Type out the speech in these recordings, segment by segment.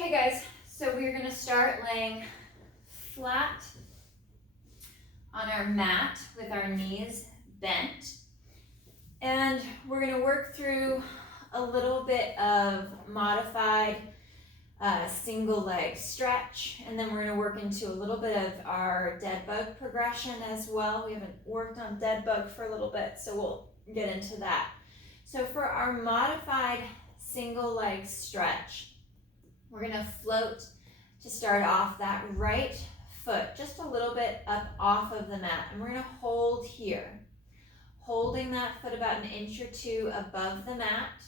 Okay guys, so we're gonna start laying flat on our mat with our knees bent. And we're gonna work through a little bit of modified single leg stretch. And then we're gonna work into a little bit of our dead bug progression as well. We haven't worked on dead bug for a little bit, so we'll get into that. So for our modified single leg stretch, we're gonna float to start off that right foot just a little bit up off of the mat. And we're gonna hold here, holding that foot about an inch or two above the mat,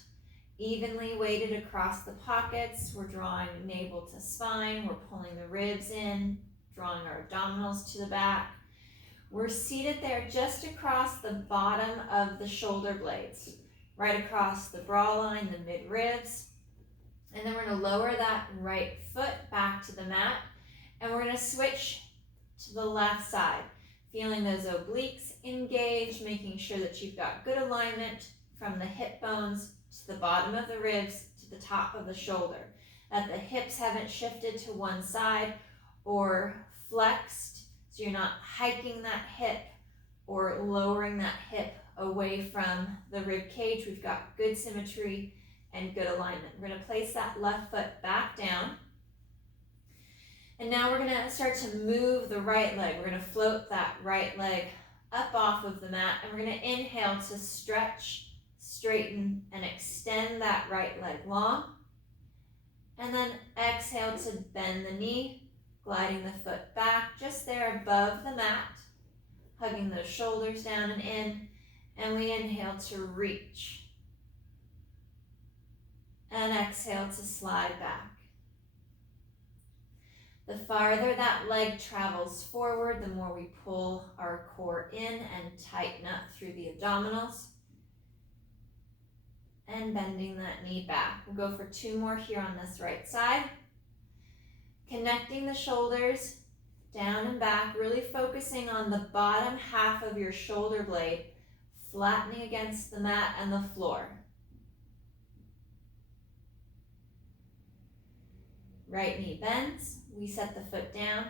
evenly weighted across the pockets. We're drawing navel to spine, we're pulling the ribs in, drawing our abdominals to the back. We're seated there just across the bottom of the shoulder blades, right across the bra line, the mid-ribs. And then we're gonna lower that right foot back to the mat, and we're gonna switch to the left side, feeling those obliques engage, making sure that you've got good alignment from the hip bones to the bottom of the ribs to the top of the shoulder, that the hips haven't shifted to one side or flexed, so you're not hiking that hip or lowering that hip away from the rib cage. We've got good symmetry and good alignment. We're gonna place that left foot back down. And now we're gonna start to move the right leg. We're gonna float that right leg up off of the mat, and we're gonna inhale to stretch, straighten, and extend that right leg long. And then exhale to bend the knee, gliding the foot back just there above the mat, hugging those shoulders down and in. And we inhale to reach. And exhale to slide back. The farther that leg travels forward, the more we pull our core in and tighten up through the abdominals. And bending that knee back. We'll go for 2 more here on this right side. Connecting the shoulders down and back, really focusing on the bottom half of your shoulder blade, flattening against the mat and the floor. Right knee bends, we set the foot down.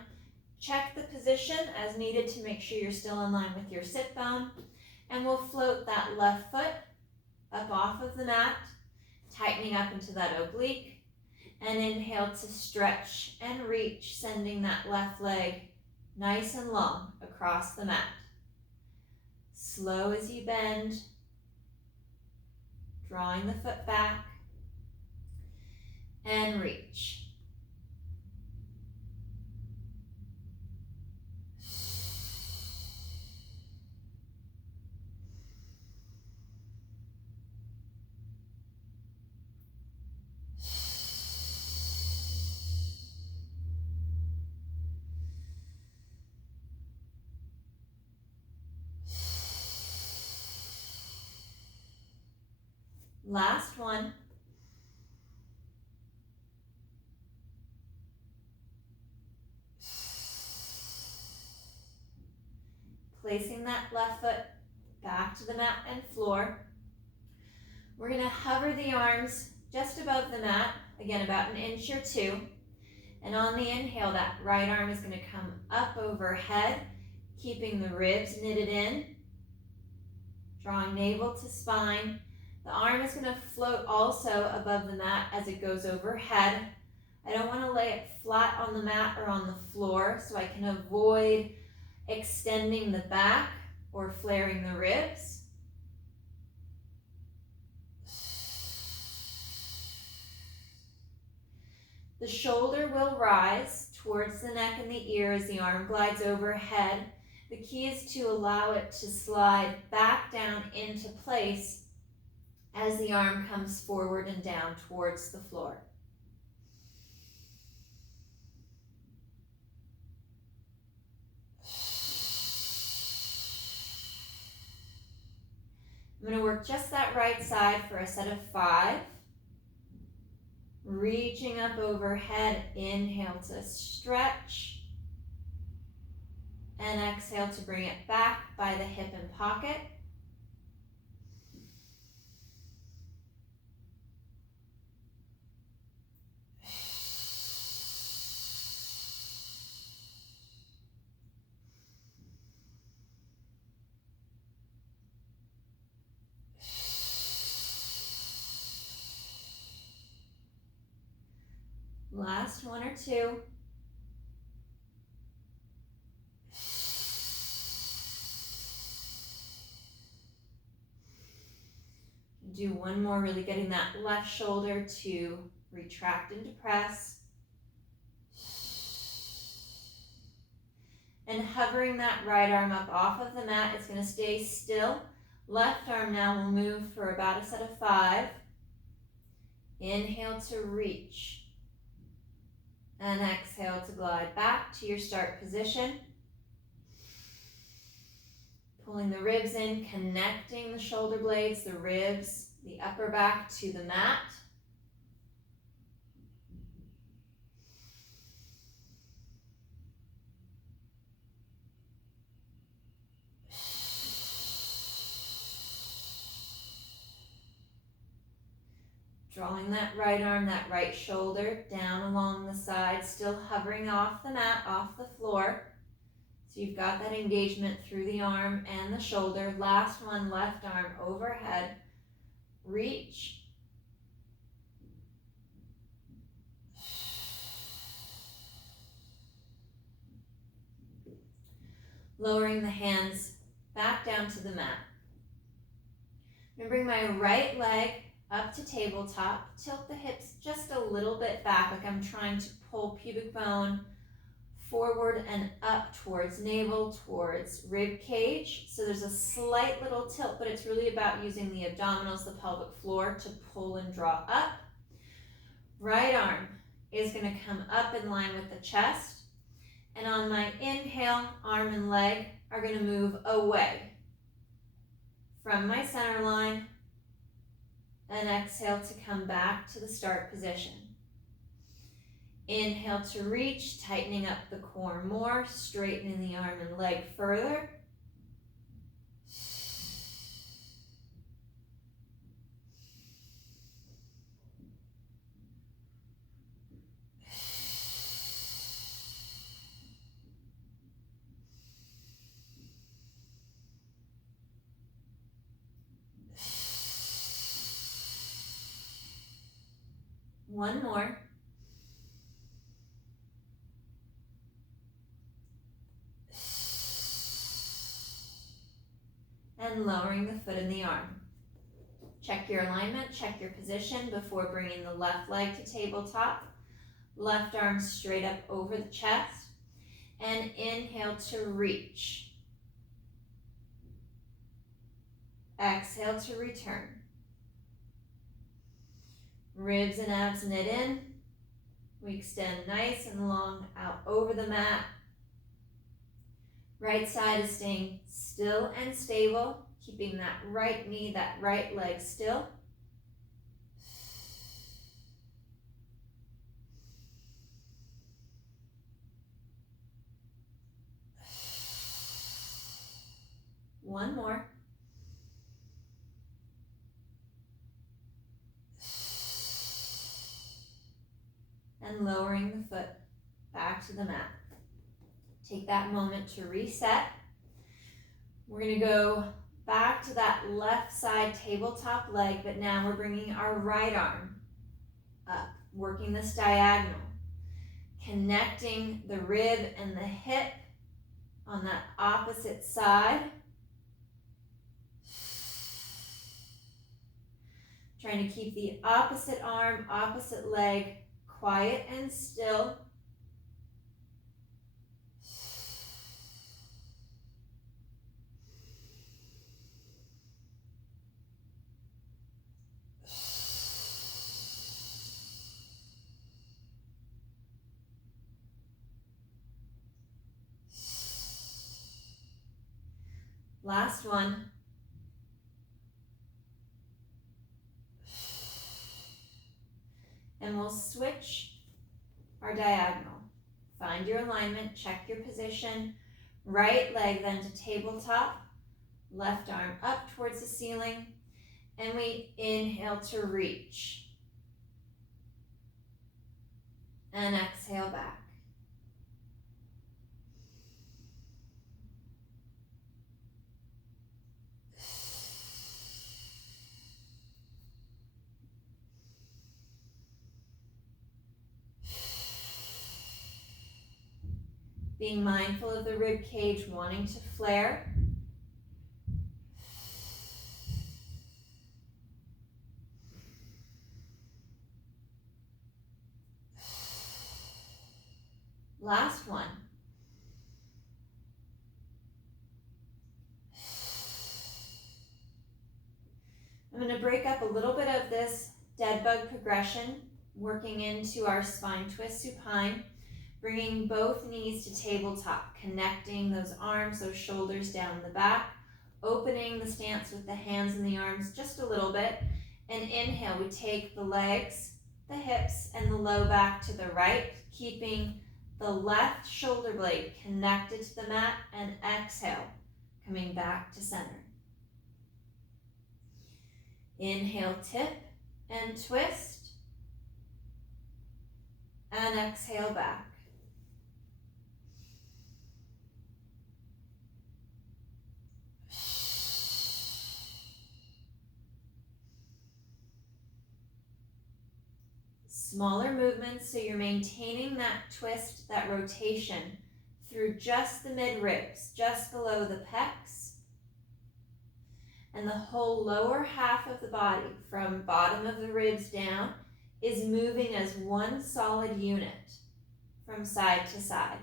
Check the position as needed to make sure you're still in line with your sit bone. And we'll float that left foot up off of the mat, tightening up into that oblique. And inhale to stretch and reach, sending that left leg nice and long across the mat. Slow as you bend, drawing the foot back. And reach. Last one. Placing that left foot back to the mat and floor. We're gonna hover the arms just above the mat, again about an inch or 2. And on the inhale, that right arm is gonna come up overhead, keeping the ribs knitted in, drawing navel to spine. The arm is gonna float also above the mat as it goes overhead. I don't wanna lay it flat on the mat or on the floor, so I can avoid extending the back or flaring the ribs. The shoulder will rise towards the neck and the ear as the arm glides overhead. The key is to allow it to slide back down into place as the arm comes forward and down towards the floor. I'm going to work just that right side for a set of 5. Reaching up overhead, inhale to stretch. And exhale to bring it back by the hip and pocket. Last one or two. Do one more, really getting that left shoulder to retract and depress. And hovering that right arm up off of the mat, it's going to stay still. Left arm now will move for about a set of 5. Inhale to reach. And exhale to glide back to your start position. Pulling the ribs in, connecting the shoulder blades, the ribs, the upper back to the mat. Drawing that right arm, that right shoulder down along the side, still hovering off the mat, off the floor. So you've got that engagement through the arm and the shoulder. Last one, left arm overhead. Reach. Lowering the hands back down to the mat. I'm going to bring my right leg up to tabletop. Tilt the hips just a little bit back, like I'm trying to pull pubic bone forward and up towards navel, towards rib cage. So there's a slight little tilt, but it's really about using the abdominals, the pelvic floor to pull and draw up. Right arm is going to come up in line with the chest. And on my inhale, arm and leg are going to move away from my center line. And exhale to come back to the start position. Inhale to reach, tightening up the core more, straightening the arm and leg further. One more. And lowering the foot and the arm. Check your alignment, check your position before bringing the left leg to tabletop. Left arm straight up over the chest. And inhale to reach. Exhale to return. Ribs and abs knit in. We extend nice and long out over the mat. Right side is staying still and stable, keeping that right knee, that right leg still. One more. And lowering the foot back to the mat. Take that moment to reset. We're going to go back to that left side tabletop leg, but now we're bringing our right arm up, working this diagonal, connecting the rib and the hip on that opposite side. Trying to keep the opposite arm, opposite leg quiet and still. Last one. And we'll switch our diagonal. Find your alignment, check your position. Right leg then to tabletop. Left arm up towards the ceiling. And we inhale to reach. And exhale back. being mindful of the rib cage wanting to flare. Last one. I'm going to break up a little bit of this dead bug progression, working into our spine twist supine, bringing both knees to tabletop, connecting those arms, those shoulders down the back, opening the stance with the hands and the arms just a little bit. And inhale, we take the legs, the hips, and the low back to the right, keeping the left shoulder blade connected to the mat, and exhale, coming back to center. Inhale, tip and twist, and exhale back. Smaller movements, so you're maintaining that twist, that rotation through just the mid-ribs, just below the pecs, and the whole lower half of the body from bottom of the ribs down is moving as one solid unit from side to side.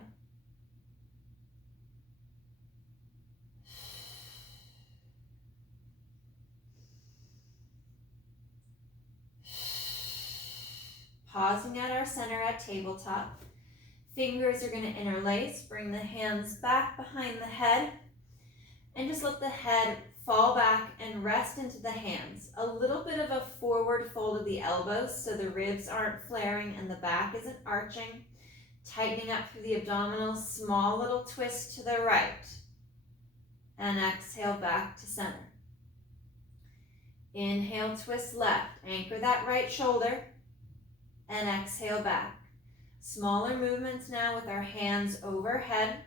Pausing at our center at tabletop. Fingers are going to interlace. Bring the hands back behind the head. And just let the head fall back and rest into the hands. A little bit of a forward fold of the elbows so the ribs aren't flaring and the back isn't arching. Tightening up through the abdominals. Small little twist to the right. And exhale back to center. Inhale, twist left. Anchor that right shoulder. And exhale back. Smaller movements now with our hands overhead.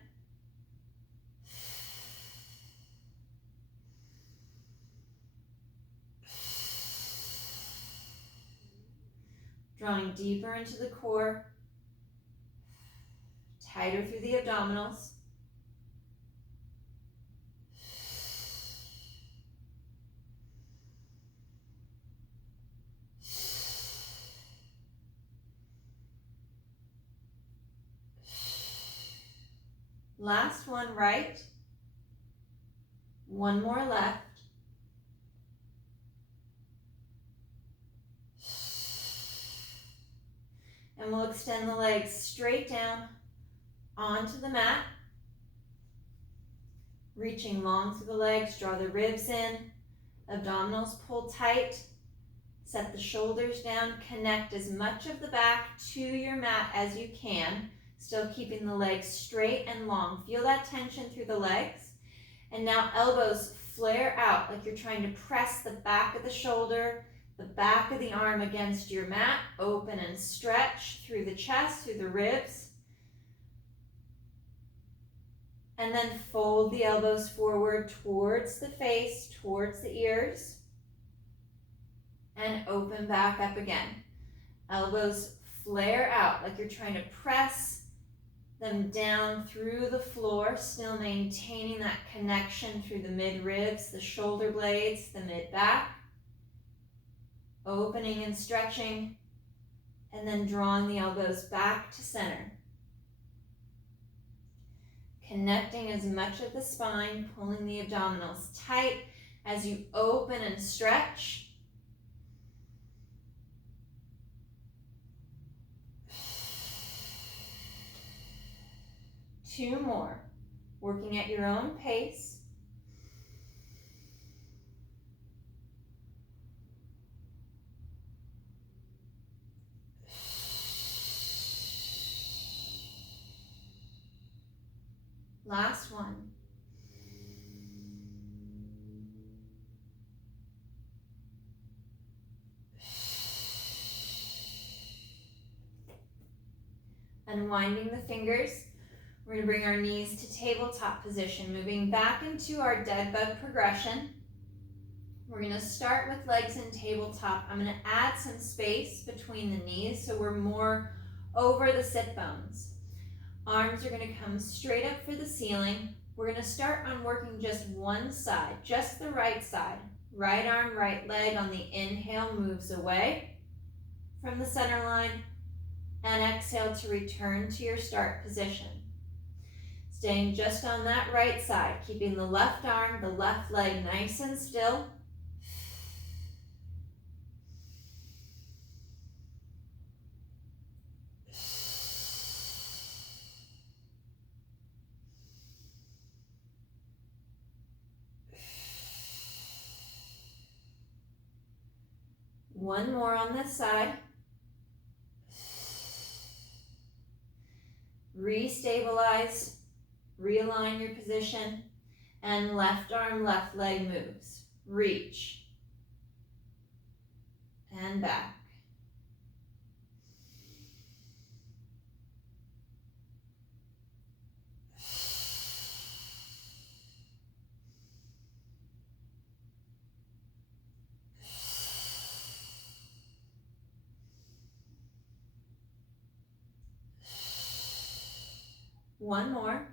Drawing deeper into the core. Tighter through the abdominals. Last one right, one more left. And we'll extend the legs straight down onto the mat. Reaching long through the legs, draw the ribs in, abdominals pull tight. Set the shoulders down, connect as much of the back to your mat as you can. Still keeping the legs straight and long. Feel that tension through the legs. And now elbows flare out like you're trying to press the back of the shoulder, the back of the arm against your mat. Open and stretch through the chest, through the ribs. And then fold the elbows forward towards the face, towards the ears. And open back up again. Elbows flare out like you're trying to press them down through the floor, still maintaining that connection through the mid-ribs, the shoulder blades, the mid-back. Opening and stretching, and then drawing the elbows back to center. Connecting as much of the spine, pulling the abdominals tight as you open and stretch. Two more, working at your own pace. Last one. Unwinding the fingers. We're going to bring our knees to tabletop position, moving back into our dead bug progression. We're going to start with legs in tabletop. I'm going to add some space between the knees so we're more over the sit bones. Arms are going to come straight up for the ceiling. We're going to start on working just one side, just the right side. Right arm, right leg on the inhale moves away from the center line, and exhale to return to your start position. Staying just on that right side, keeping the left arm, the left leg nice and still. One more on this side. Restabilize, realign your position, and left arm, left leg moves. Reach, and back. One more.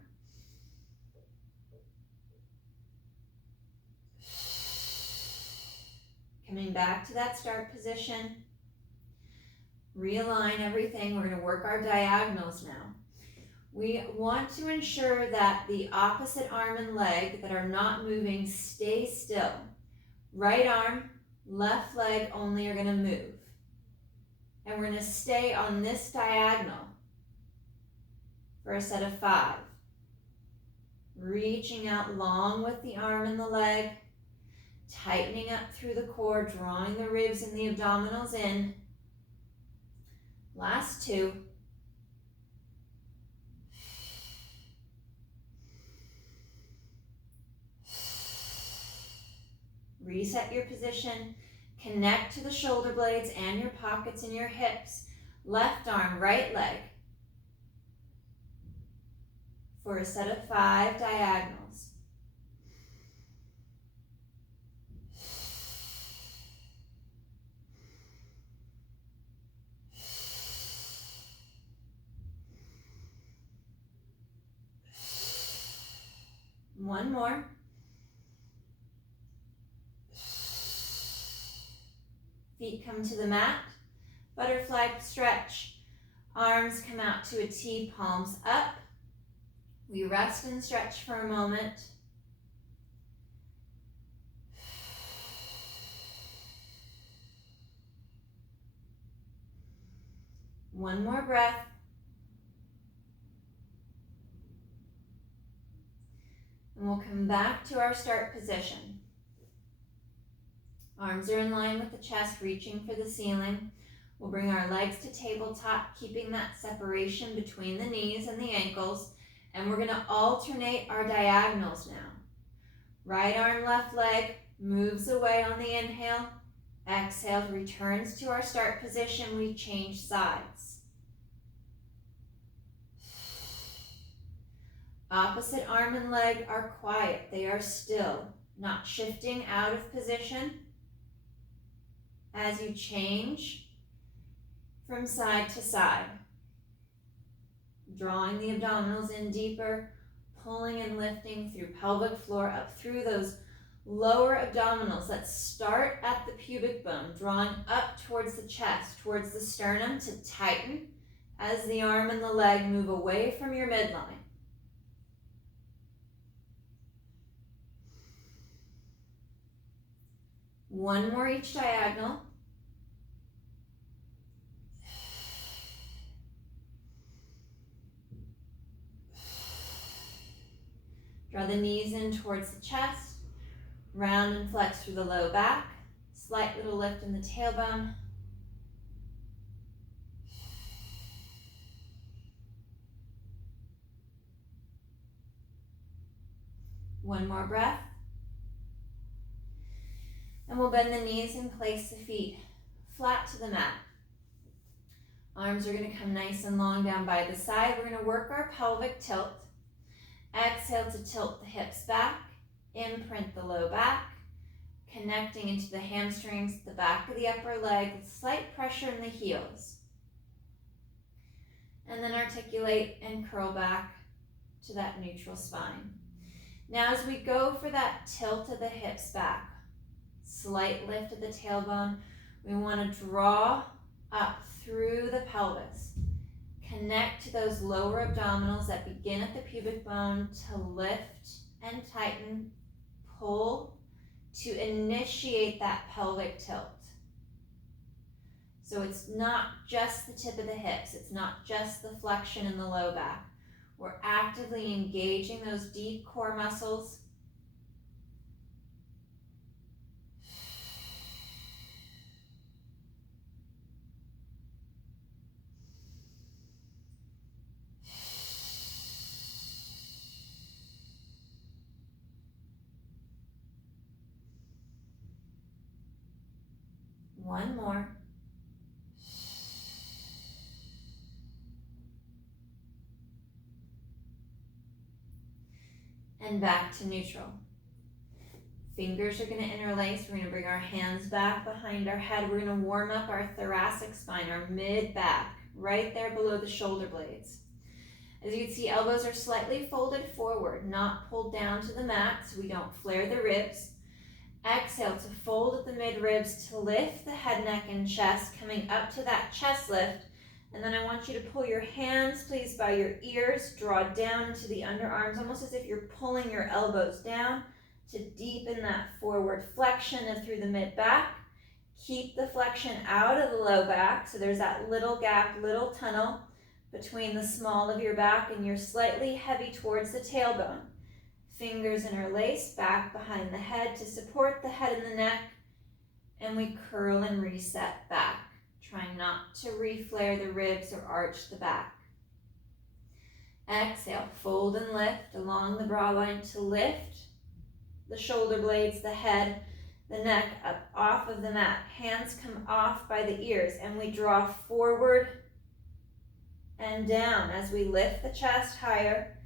Coming back to that start position. Realign everything. We're going to work our diagonals now. We want to ensure that the opposite arm and leg that are not moving stay still. Right arm, left leg only are going to move. And we're going to stay on this diagonal for a set of 5. Reaching out long with the arm and the leg, tightening up through the core, drawing the ribs and the abdominals in. Last 2. Reset your position. Connect to the shoulder blades and your pockets and your hips. Left arm, right leg. For a set of 5 diagonals. One more. Feet come to the mat. Butterfly stretch. Arms come out to a T, palms up. We rest and stretch for a moment. One more breath. And we'll come back to our start position. Arms are in line with the chest, reaching for the ceiling. We'll bring our legs to tabletop, keeping that separation between the knees and the ankles. And we're going to alternate our diagonals now. Right arm, left leg moves away on the inhale. Exhale, returns to our start position. We change sides. Opposite arm and leg are quiet. They are still, not shifting out of position. As you change from side to side, drawing the abdominals in deeper, pulling and lifting through pelvic floor up through those lower abdominals that start at the pubic bone, drawing up towards the chest, towards the sternum to tighten as the arm and the leg move away from your midline. One more each diagonal. Draw the knees in towards the chest. Round and flex through the low back. Slight little lift in the tailbone. One more breath. And we'll bend the knees and place the feet flat to the mat. Arms are going to come nice and long down by the side. We're going to work our pelvic tilt. Exhale to tilt the hips back. Imprint the low back. Connecting into the hamstrings, the back of the upper leg with slight pressure in the heels. and then articulate and curl back to that neutral spine. Now as we go for that tilt of the hips back, slight lift of the tailbone, we want to draw up through the pelvis. Connect to those lower abdominals that begin at the pubic bone to lift and tighten, pull to initiate that pelvic tilt. So it's not just the tip of the hips, it's not just the flexion in the low back. We're actively engaging those deep core muscles. One more. And back to neutral. Fingers are going to interlace. We're going to bring our hands back behind our head. We're going to warm up our thoracic spine, our mid-back, right there below the shoulder blades. As you can see, elbows are slightly folded forward, not pulled down to the mat so we don't flare the ribs. Exhale to fold at the mid-ribs to lift the head, neck, and chest, coming up to that chest lift. And then I want you to pull your hands, please, by your ears, draw down into the underarms, almost as if you're pulling your elbows down to deepen that forward flexion through the mid-back. Keep the flexion out of the low back, so there's that little gap, little tunnel between the small of your back, and you're slightly heavy towards the tailbone. Fingers interlace back behind the head to support the head and the neck, and we curl and reset back. Trying not to reflare the ribs or arch the back. Exhale, fold and lift along the bra line to lift the shoulder blades, the head, the neck up off of the mat. Hands come off by the ears, and we draw forward and down as we lift the chest higher,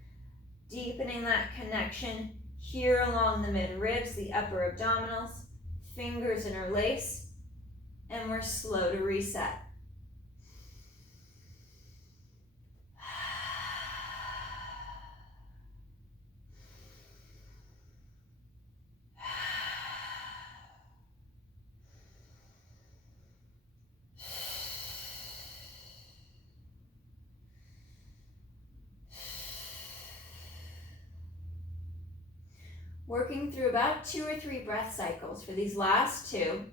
deepening that connection here along the mid-ribs, the upper abdominals. Fingers interlace, and we're slow to reset. Working through about 2 or 3 breath cycles for these last 2.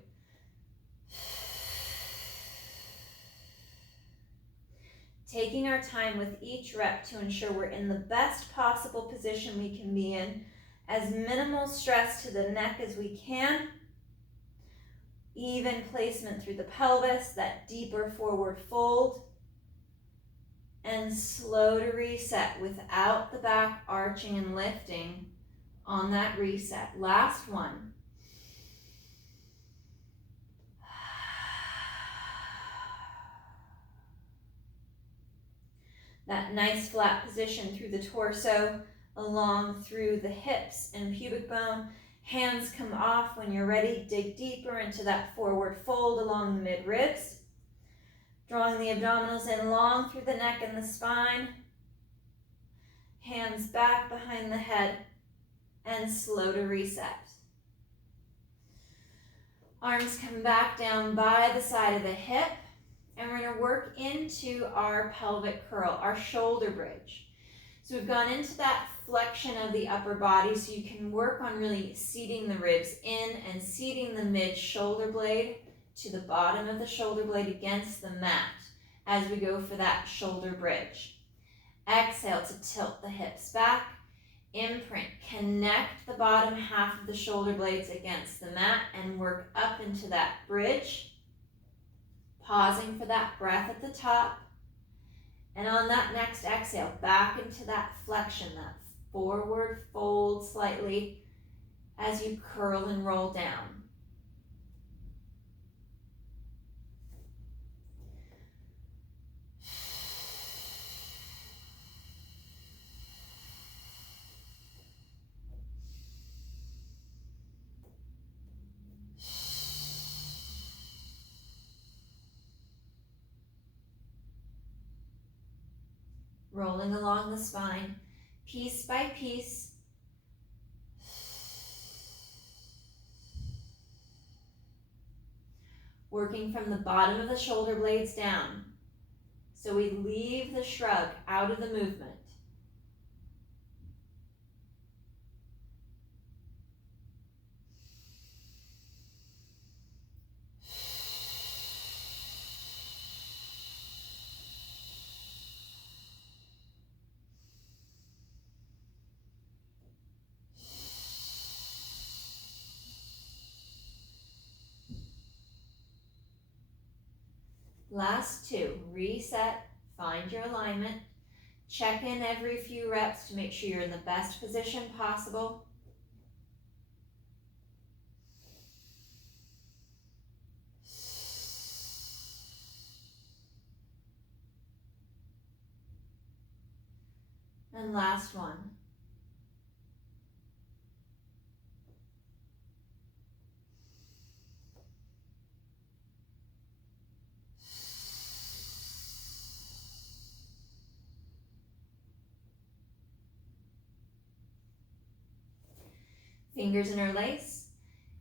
Taking our time with each rep to ensure we're in the best possible position we can be in. As minimal stress to the neck as we can. Even placement through the pelvis, that deeper forward fold. And slow to reset without the back arching and lifting on that reset. Last one. That nice flat position through the torso, along through the hips and pubic bone. Hands come off when you're ready. Dig deeper into that forward fold along the mid-ribs. Drawing the abdominals in long through the neck and the spine. Hands back behind the head. And slow to reset. Arms come back down by the side of the hip. And we're going to work into our pelvic curl, our shoulder bridge. So we've gone into that flexion of the upper body, so you can work on really seating the ribs in and seating the mid-shoulder blade to the bottom of the shoulder blade against the mat as we go for that shoulder bridge. Exhale to tilt the hips back. Imprint, connect the bottom half of the shoulder blades against the mat and work up into that bridge. Pausing for that breath at the top. And on that next exhale, back into that flexion, that forward fold slightly as you curl and roll down. rolling along the spine, piece by piece. Working from the bottom of the shoulder blades down, so we leave the shrug out of the movement. Last two, reset, find your alignment, check in every few reps to make sure you're in the best position possible. And last one. Fingers interlace,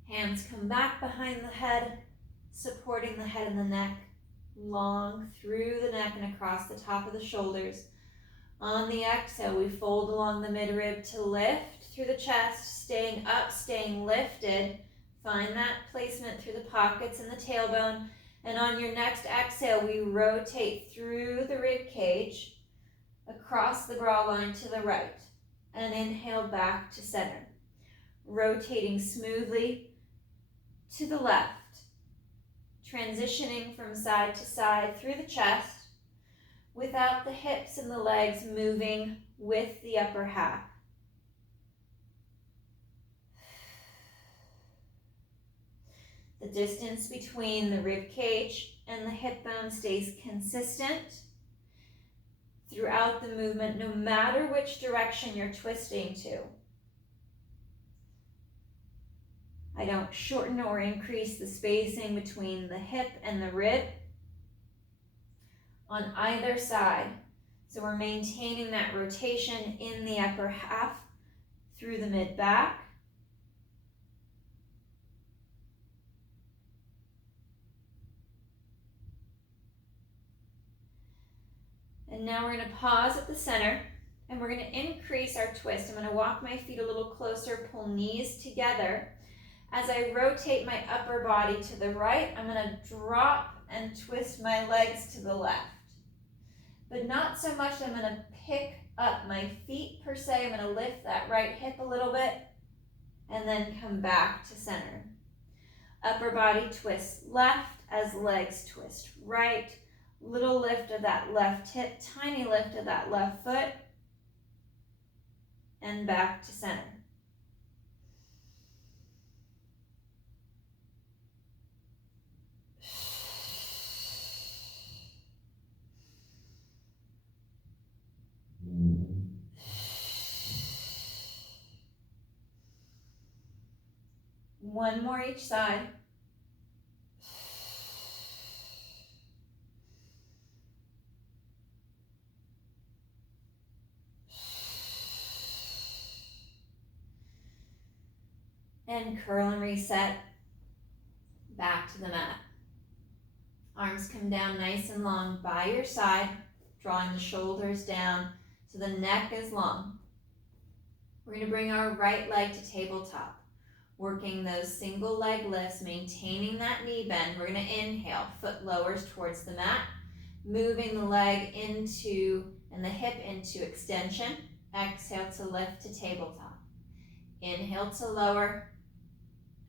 hands come back behind the head, supporting the head and the neck, long through the neck and across the top of the shoulders. On the exhale, we fold along the midrib to lift through the chest, staying up, staying lifted. Find that placement through the pockets and the tailbone. And on your next exhale, we rotate through the rib cage, across the brow line to the right, and inhale back to center. Rotating smoothly to the left, transitioning from side to side through the chest, without the hips and the legs moving with the upper half. The distance between the rib cage and the hip bone stays consistent throughout the movement, no matter which direction you're twisting to. I don't shorten or increase the spacing between the hip and the rib on either side. So we're maintaining that rotation in the upper half through the mid-back. And now we're going to pause at the center and we're going to increase our twist. I'm going to walk my feet a little closer, pull knees together. As I rotate my upper body to the right, I'm going to drop and twist my legs to the left. But not so much that I'm going to pick up my feet per se. I'm going to lift that right hip a little bit and then come back to center. Upper body twists left as legs twist right. Little lift of that left hip, tiny lift of that left foot, and back to center. One more each side. And curl and reset back to the mat. Arms come down nice and long by your side, drawing the shoulders down so the neck is long. We're going to bring our right leg to tabletop, working those single leg lifts, maintaining that knee bend. We're going to inhale, foot lowers towards the mat, moving the leg into and the hip into extension. Exhale to lift to tabletop. Inhale to lower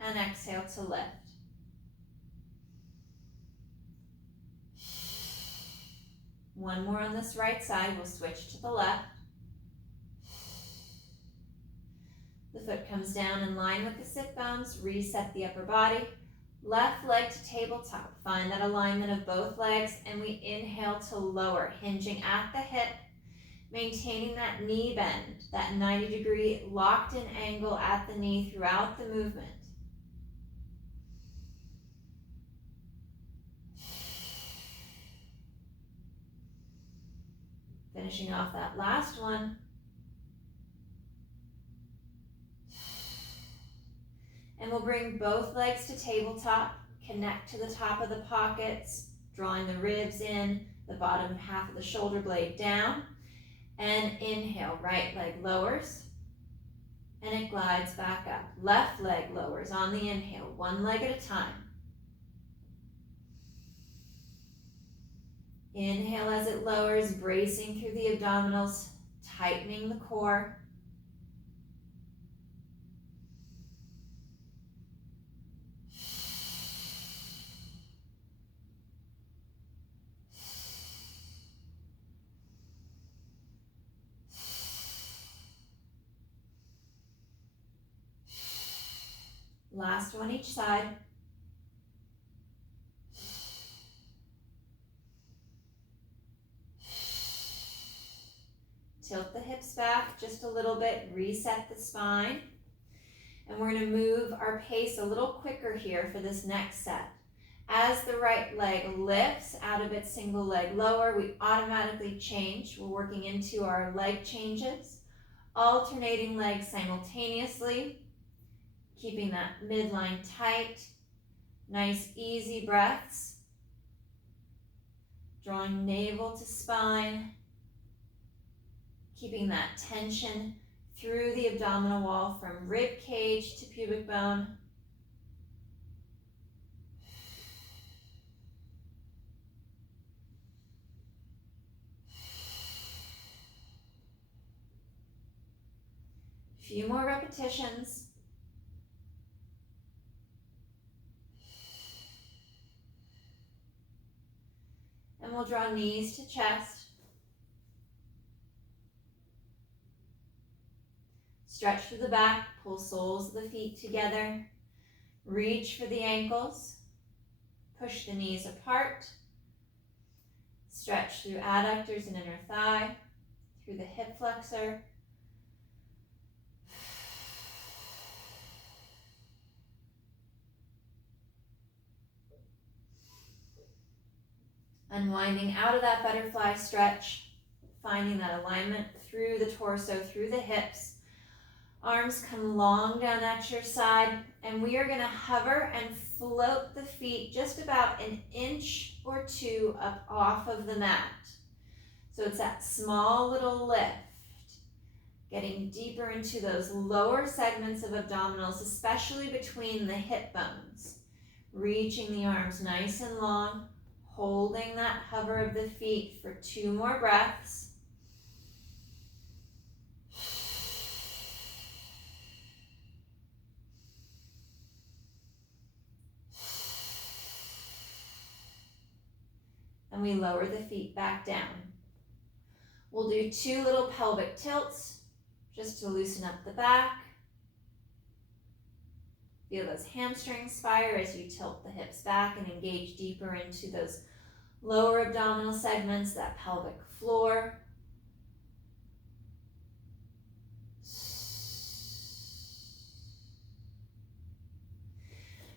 and exhale to lift. One more on this right side. We'll switch to the left. The foot comes down in line with the sit bones. Reset the upper body. Left leg to tabletop. Find that alignment of both legs, and we inhale to lower, hinging at the hip, maintaining that knee bend, that 90-degree locked in angle at the knee throughout the movement. Then Finishing off that last one. And we'll bring both legs to tabletop, connect to the top of the pockets, drawing the ribs in, the bottom half of the shoulder blade down. And inhale, right leg lowers, and it glides back up. Left leg lowers on the inhale, one leg at a time. Inhale as it lowers, bracing through the abdominals, tightening the core. Last one each side. Tilt the hips back just a little bit, reset the spine. And we're going to move our pace a little quicker here for this next set. As the right leg lifts out of its single leg lower, we automatically change. We're working into our leg changes, alternating legs simultaneously, keeping that midline tight. Nice easy breaths. Drawing navel to spine, keeping that tension through the abdominal wall from rib cage to pubic bone. A few more repetitions. And we'll draw knees to chest. Stretch through the back, pull soles of the feet together. Reach for the ankles. Push the knees apart. Stretch through adductors and inner thigh, through the hip flexor. Unwinding out of that butterfly stretch, finding that alignment through the torso, through the hips. Arms come long down at your side, and we are going to hover and float the feet just about an inch or two up off of the mat. So it's that small little lift, getting deeper into those lower segments of abdominals, especially between the hip bones. Reaching the arms nice and long, holding that hover of the feet for 2 more breaths. And we lower the feet back down. We'll do 2 little pelvic tilts just to loosen up the back. Feel those hamstrings fire as you tilt the hips back and engage deeper into those lower abdominal segments, that pelvic floor.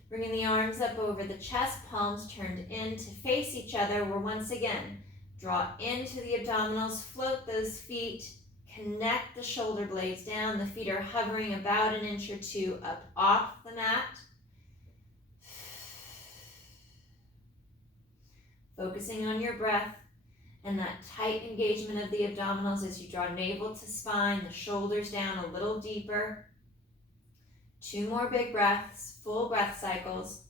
Bringing the arms up over the chest, palms turned in to face each other. We're once again, draw into the abdominals, float those feet, connect the shoulder blades down. The feet are hovering about an inch or 2 up off the mat. Focusing on your breath and that tight engagement of the abdominals as you draw navel to spine, the shoulders down a little deeper. 2 more big breaths, full breath cycles.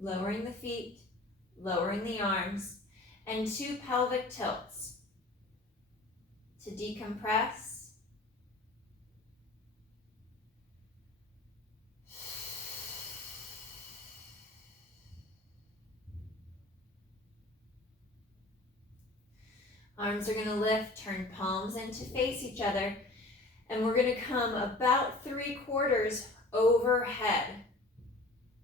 Lowering the feet, lowering the arms, and 2 pelvic tilts to decompress. Arms are going to lift, turn palms in to face each other, and we're going to come about 3/4 overhead.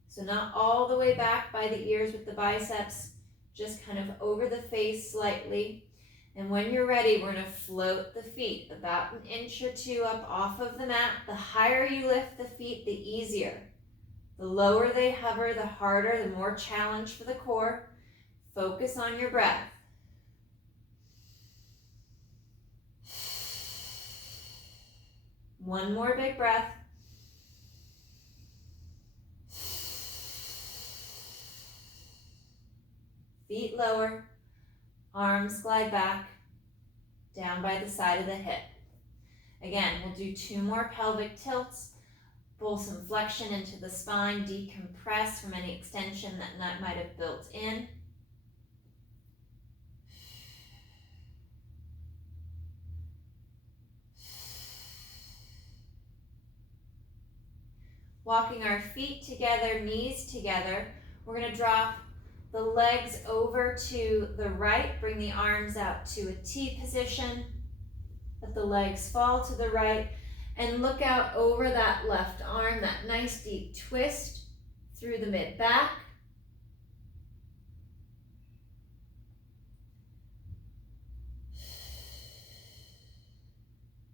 So not all the way back by the ears with the biceps, just kind of over the face slightly. And when you're ready, we're gonna float the feet about 1 inch or 2 up off of the mat. The higher you lift the feet, the easier. The lower they hover, the harder, the more challenge for the core. Focus on your breath. One more big breath. Feet lower, arms glide back, down by the side of the hip. Again, we'll do 2 more pelvic tilts. Pull some flexion into the spine, decompress from any extension that might have built in. Walking our feet together, knees together, we're going to drop the legs over to the right, bring the arms out to a T position, let the legs fall to the right, and look out over that left arm, that nice deep twist through the mid-back.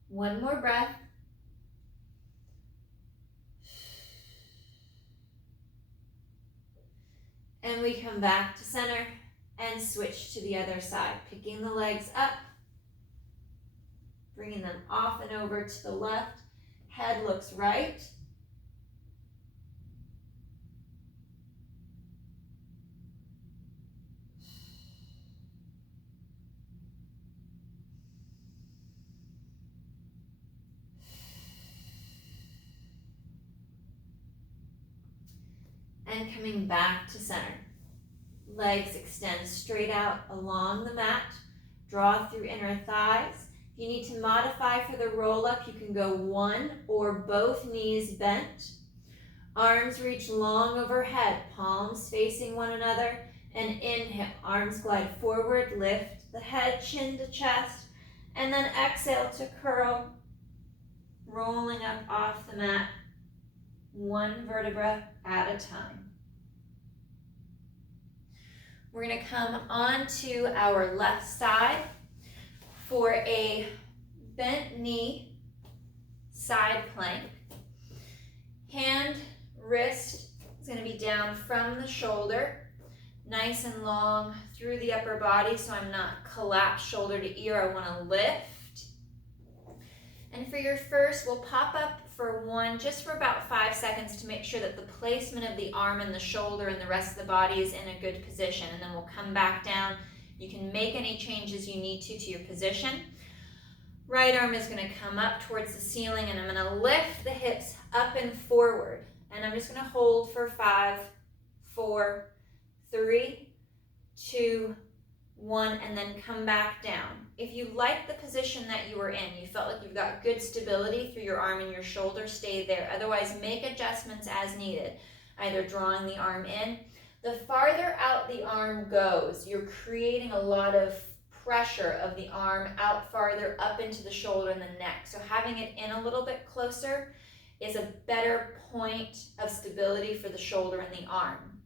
One more breath. And we come back to center and switch to the other side, picking the legs up, bringing them off and over to the left. Head looks right. And coming back to center. Legs extend straight out along the mat. Draw through inner thighs. If you need to modify for the roll up, you can go one or both knees bent. Arms reach long overhead, palms facing one another. And inhale, arms glide forward, lift the head, chin to chest. And then exhale to curl, rolling up off the mat, one vertebra at a time. We're going to come onto our left side for a bent knee side plank. Hand, wrist is going to be down from the shoulder, nice and long through the upper body, so I'm not collapsed shoulder to ear. I want to lift. And for your first, we'll pop up for one, just for about 5 seconds to make sure that the placement of the arm and the shoulder and the rest of the body is in a good position. And then we'll come back down. You can make any changes you need to your position. Right arm is going to come up towards the ceiling, and I'm going to lift the hips up and forward. And I'm just going to hold for 5, 4, 3, 2, 1, and then come back down. If you like the position that you were in, you felt like you've got good stability through your arm and your shoulder, stay there. Otherwise, make adjustments as needed, either drawing the arm in. The farther out the arm goes, you're creating a lot of pressure of the arm out farther up into the shoulder and the neck. So having it in a little bit closer is a better point of stability for the shoulder and the arm.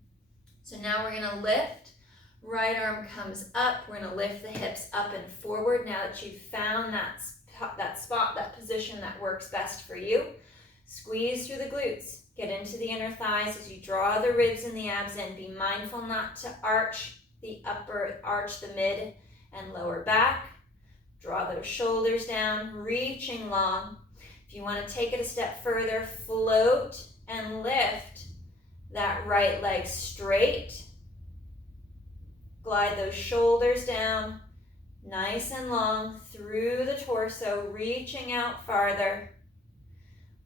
So now we're going to lift. Right arm comes up. We're going to lift the hips up and forward. Now that you've found that spot, that position that works best for you, squeeze through the glutes. Get into the inner thighs as you draw the ribs and the abs in. Be mindful not to arch the mid and lower back. Draw those shoulders down, reaching long. If you want to take it a step further, float and lift that right leg straight. Glide those shoulders down, nice and long through the torso, reaching out farther.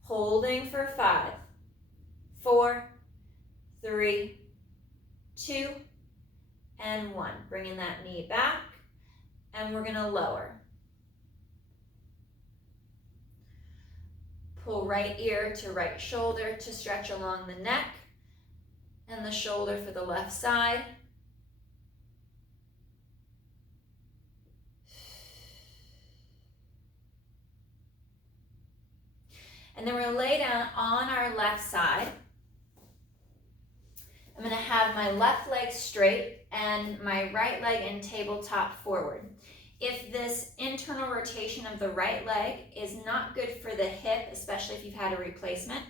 Holding for 5, 4, 3, 2, and 1. Bringing that knee back, and we're going to lower. Pull right ear to right shoulder to stretch along the neck, and the shoulder for the left side. And then we're going to lay down on our left side. I'm going to have my left leg straight and my right leg in tabletop forward. If this internal rotation of the right leg is not good for the hip, especially if you've had a replacement,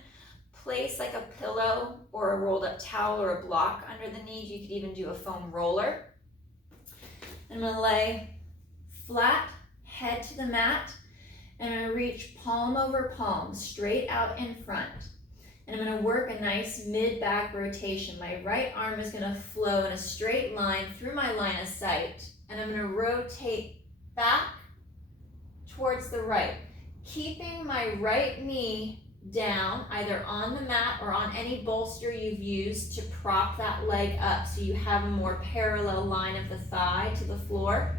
place like a pillow or a rolled up towel or a block under the knee. You could even do a foam roller. I'm going to lay flat, head to the mat, and I'm going to reach palm over palm, straight out in front. And I'm going to work a nice mid-back rotation. My right arm is going to flow in a straight line through my line of sight, and I'm going to rotate back towards the right, keeping my right knee down, either on the mat or on any bolster you've used to prop that leg up so you have a more parallel line of the thigh to the floor.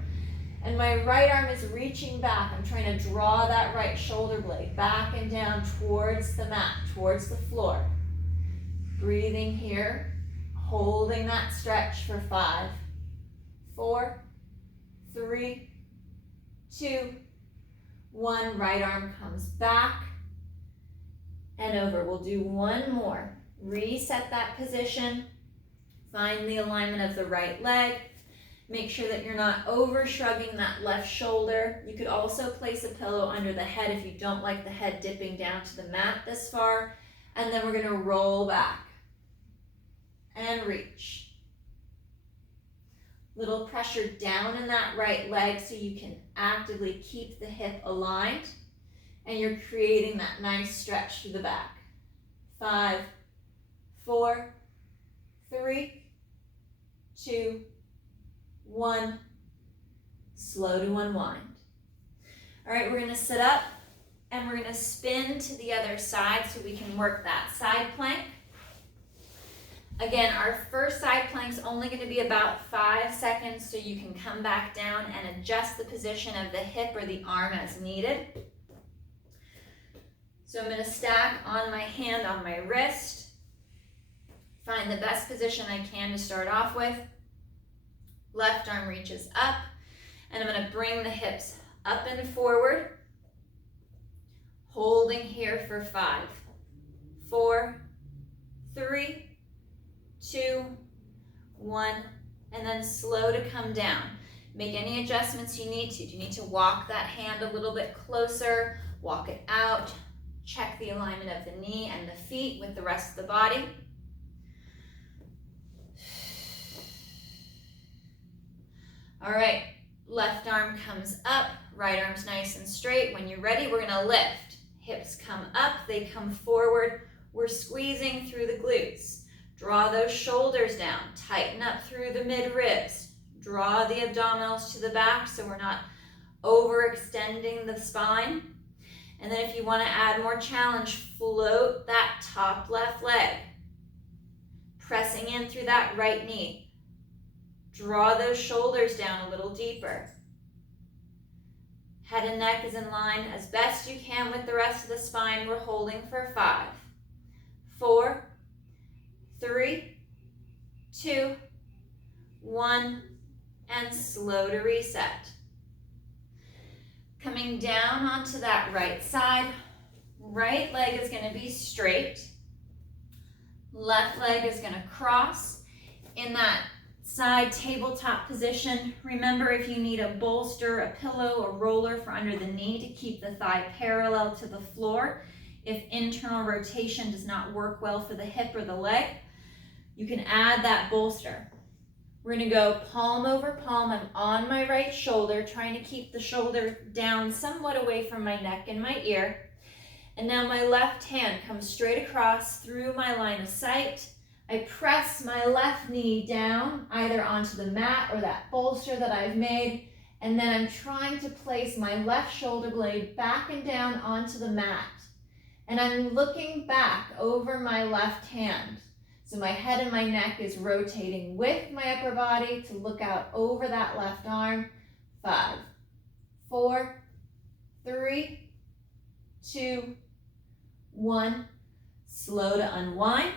And my right arm is reaching back. I'm trying to draw that right shoulder blade back and down towards the mat, towards the floor. Breathing here, holding that stretch for 5, 4, 3, 2, 1. Right arm comes back and over. We'll do one more. Reset that position. Find the alignment of the right leg. Make sure that you're not over shrugging that left shoulder. You could also place a pillow under the head if you don't like the head dipping down to the mat this far. And then we're going to roll back and reach. Little pressure down in that right leg so you can actively keep the hip aligned. And you're creating that nice stretch through the back. 5, 4, 3, 2, 1. Slow to unwind. All right, we're going to sit up and we're going to spin to the other side so we can work that side plank. Again, our first side plank is only going to be about 5 seconds, so you can come back down and adjust the position of the hip or the arm as needed. So I'm going to stack on my hand on my wrist. Find the best position I can to start off with. Left arm reaches up, and I'm going to bring the hips up and forward, holding here for 5, 4, 3, 2, 1, and then slow to come down. Make any adjustments you need to. Do you need to walk that hand a little bit closer? Walk it out. Check the alignment of the knee and the feet with the rest of the body. All right, left arm comes up, right arm's nice and straight. When you're ready, we're gonna lift. Hips come up, they come forward. We're squeezing through the glutes. Draw those shoulders down, tighten up through the mid-ribs. Draw the abdominals to the back so we're not overextending the spine. And then if you wanna add more challenge, float that top left leg. Pressing in through that right knee. Draw those shoulders down a little deeper. Head and neck is in line as best you can with the rest of the spine. We're holding for 5, 4, 3, 2, 1, and slow to reset. Coming down onto that right side. Right leg is going to be straight. Left leg is going to cross in that side tabletop position. Remember, if you need a bolster, a pillow, a roller for under the knee to keep the thigh parallel to the floor. If internal rotation does not work well for the hip or the leg, you can add that bolster. We're going to go palm over palm. I'm on my right shoulder, trying to keep the shoulder down somewhat away from my neck and my ear. And now my left hand comes straight across through my line of sight. I press my left knee down, either onto the mat or that bolster that I've made, and then I'm trying to place my left shoulder blade back and down onto the mat. And I'm looking back over my left hand. So my head and my neck is rotating with my upper body to look out over that left arm. 5, 4, 3, 2, 1. Slow to unwind.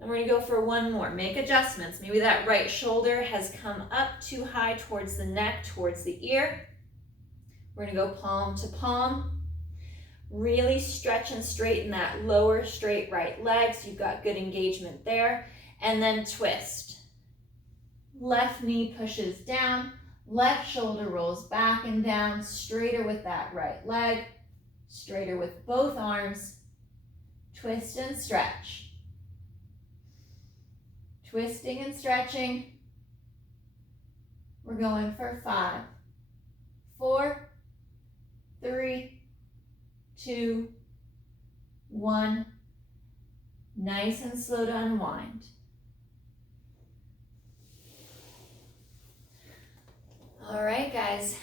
And we're going to go for one more. Make adjustments. Maybe that right shoulder has come up too high towards the neck, towards the ear. We're going to go palm to palm. Really stretch and straighten that lower straight right leg so you've got good engagement there. And then twist. Left knee pushes down, left shoulder rolls back and down, straighter with that right leg, straighter with both arms. Twist and stretch. Twisting and stretching. We're going for 5, 4, 3, 2, 1. Nice and slow to unwind. All right, guys.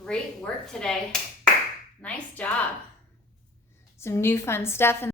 Great work today. Nice job. Some new fun stuff in